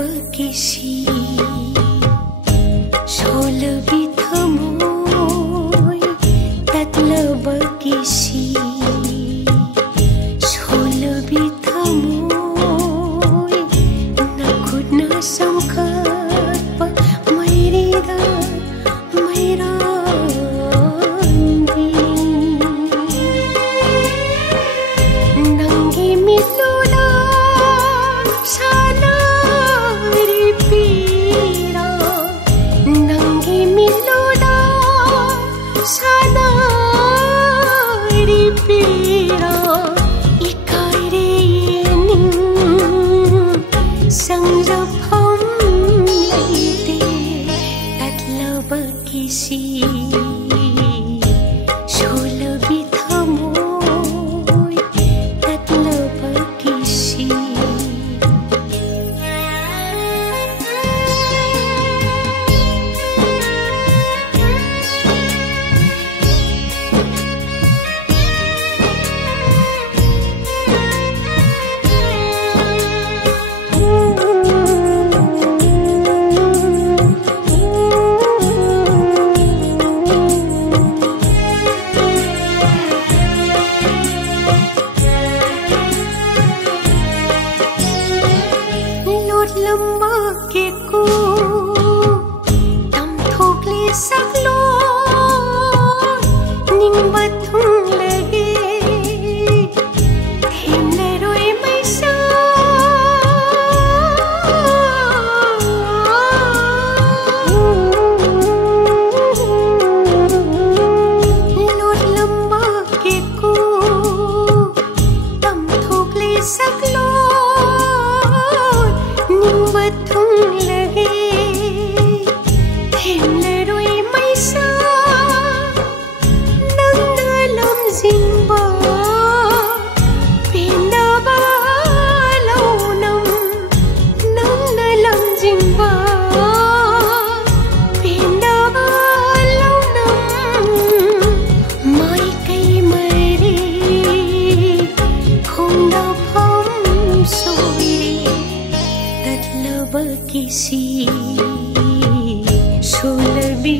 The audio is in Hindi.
किसी सोलबी थमोय ततलब किसी सोलबी थमोय नखुट्न संकट मैरिदा मैरांगी नंगी मिलुला साना पीरा नंगी मिलुला साना पीरा इकाइरे संजफम लेते ततलब किसी सोलबी थमोय ततलब किसी लम्बा के को तम थोकले सकलो निंबथुं लगे थेमले रोए मैसा लोट लम्बा के को तम थोकले सकलो निंबथुं लगे थेमले रोए मैसा नंगना लमजिंबा पेंदाबा लौनम नंगना लमजिंबा पेंदाबा लौनम माई कई मरे खोंदा फम सोई ततलब किसी सोलबी